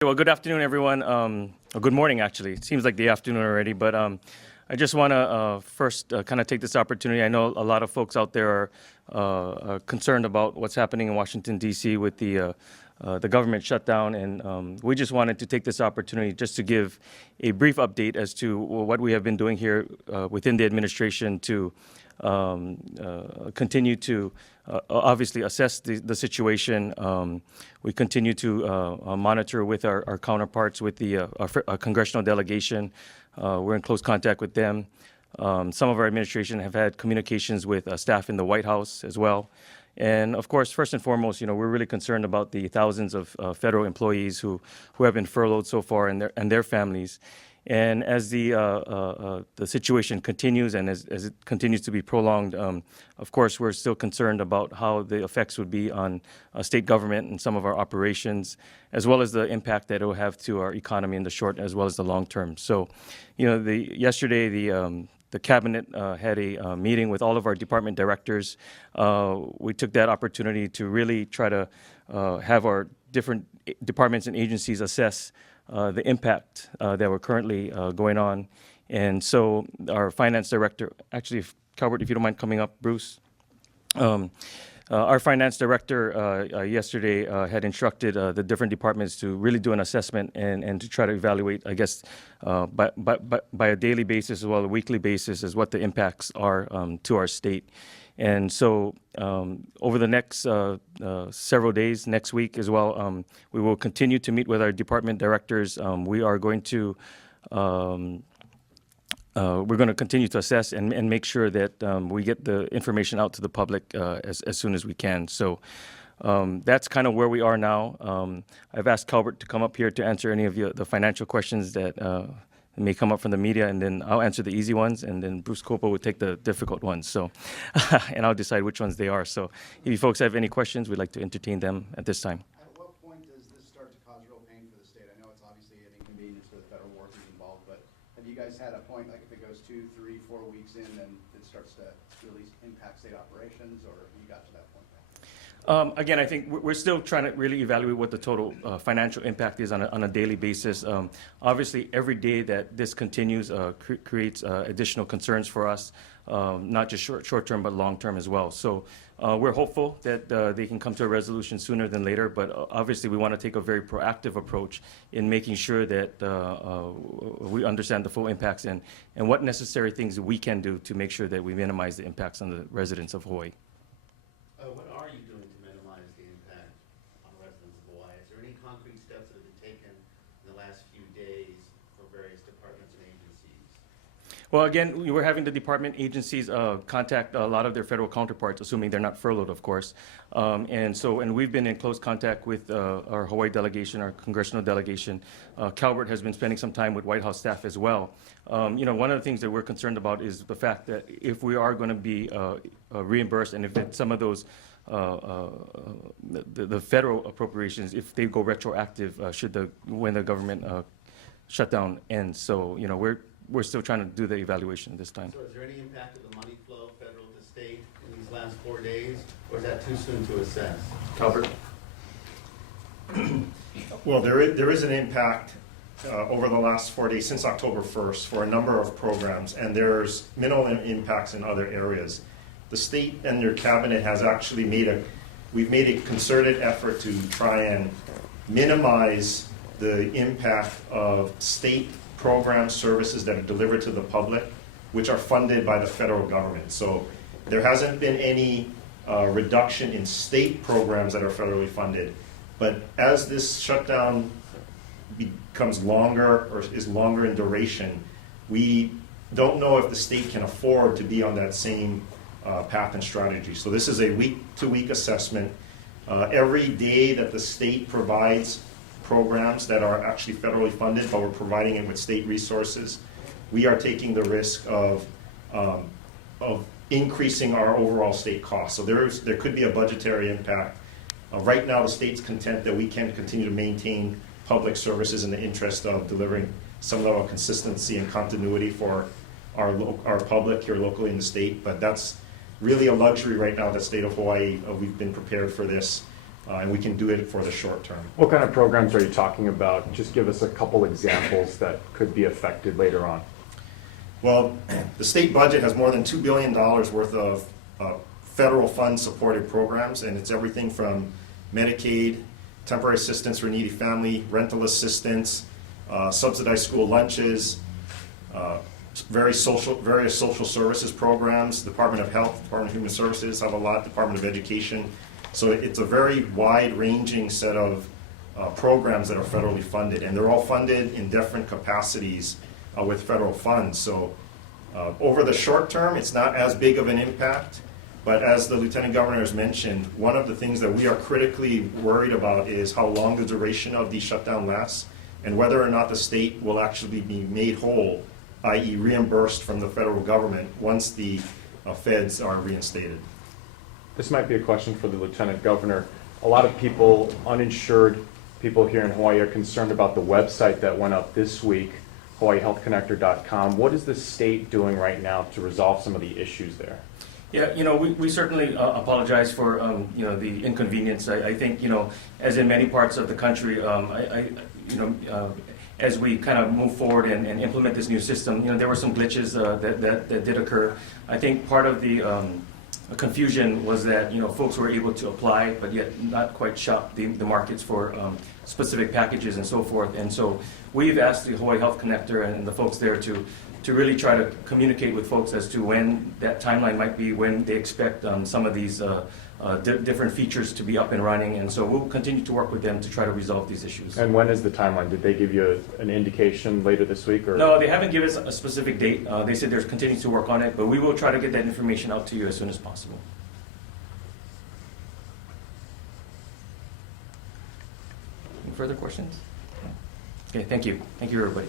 Well, good afternoon, everyone. Or good morning, actually. It seems like the afternoon already, but I just want to first kind of take this opportunity. I know a lot of folks out there are concerned about what's happening in Washington, D.C. with the government shutdown, and we just wanted to take this opportunity just to give a brief update as to what we have been doing here within the administration to continue to obviously assess the situation. We continue to monitor with our counterparts with the our congressional delegation. We're in close contact with them. Some of our administration have had communications with staff in the White House as well. And of course, first and foremost, we're really concerned about the thousands of federal employees who have been furloughed so far and their families. And as the situation continues and as it continues to be prolonged, of course, we're still concerned about how the effects would be on state government and some of our operations, as well as the impact that it will have to our economy in the short as well as the long term. So, yesterday the cabinet had a meeting with all of our department directors. We took that opportunity to really try to have our different departments and agencies assess the impact that we're currently going on. And so our finance director, actually, Calvert, if you don't mind coming up, Bruce. Our finance director yesterday had instructed the different departments to really do an assessment and to try to evaluate, I guess, by a daily basis as well as a weekly basis as what the impacts are to our state. And so over the next several days, next week as well, we will continue to meet with our department directors. We are going to continue to assess and make sure that we get the information out to the public as soon as we can. So that's kind of where we are now. I've asked Calvert to come up here to answer any of the financial questions that may come up from the media, and then I'll answer the easy ones, and then Bruce Copa will take the difficult ones. So, and I'll decide which ones they are. So if you folks have any questions, we'd like to entertain them at this time. At what point does this start to cause real pain for the state? I know it's obviously an inconvenience for the federal workers involved, but have you guys had a point, like if it goes 2, 3, 4 weeks in, then it starts to really impact state operations, or have you got to that point? Again, I think we're still trying to really evaluate what the total financial impact is on a daily basis. Obviously, every day that this continues creates additional concerns for us, not just short term, but long term as well. So we're hopeful that they can come to a resolution sooner than later, but obviously we want to take a very proactive approach in making sure that we understand the full impacts and what necessary things we can do to make sure that we minimize the impacts on the residents of Hawaii. What are you doing to minimize the impact on residents of Hawaii? Is there any concrete steps that have been taken in the last few days for various departments and agencies? Well, again, we're having the department agencies contact a lot of their federal counterparts, assuming they're not furloughed, of course. And we've been in close contact with our Hawaii delegation, our congressional delegation. Calvert has been spending some time with White House staff as well. One of the things that we're concerned about is the fact that if we are going to be reimbursed, and if some of those the federal appropriations, if they go retroactive, when the government shutdown ends. So we're still trying to do the evaluation this time. So is there any impact of the money flow federal to state in these last 4 days, or is that too soon to assess? Calvert? Well, there is an impact over the last 4 days since October 1st for a number of programs, and there's minimal impacts in other areas. The state and their cabinet has actually we've made a concerted effort to try and minimize the impact of state program services that are delivered to the public, which are funded by the federal government. So there hasn't been any reduction in state programs that are federally funded. But as this shutdown becomes longer or is longer in duration, we don't know if the state can afford to be on that same path and strategy. So this is a week-to-week assessment. Every day that the state provides programs that are actually federally funded, but we're providing it with state resources, we are taking the risk of increasing our overall state costs. So there could be a budgetary impact. Right now, the state's content that we can continue to maintain public services in the interest of delivering some level of consistency and continuity for our public here locally in the state. But that's really a luxury right now, the state of Hawaii. We've been prepared for this. and we can do it for the short term. What kind of programs are you talking about? Just give us a couple examples that could be affected later on. Well, the state budget has more than $2 billion worth of federal fund-supported programs, and it's everything from Medicaid, temporary assistance for needy family, rental assistance, subsidized school lunches, various social services programs. Department of Health, Department of Human Services have a lot, Department of Education. So it's a very wide-ranging set of programs that are federally funded, and they're all funded in different capacities with federal funds. So over the short term, it's not as big of an impact, but as the Lieutenant Governor has mentioned, one of the things that we are critically worried about is how long the duration of the shutdown lasts and whether or not the state will actually be made whole, i.e. reimbursed from the federal government once the feds are reinstated. This might be a question for the Lieutenant Governor. A lot of people, uninsured people here in Hawaii, are concerned about the website that went up this week, hawaiihealthconnector.com. What is the state doing right now to resolve some of the issues there? Yeah, we certainly apologize for, the inconvenience. I think, as in many parts of the country, as we kind of move forward and implement this new system, there were some glitches that did occur. I think part of the confusion was that, folks were able to apply, but yet not quite shop the markets for specific packages and so forth. And so we've asked the Hawaii Health Connector and the folks there to really try to communicate with folks as to when that timeline might be, when they expect some of these different features to be up and running. And so we'll continue to work with them to try to resolve these issues. And when is the timeline? Did they give you an indication later this week? Or? No, they haven't given us a specific date. They said they're continuing to work on it, but we will try to get that information out to you as soon as possible. Any further questions? Okay, thank you. Thank you, everybody.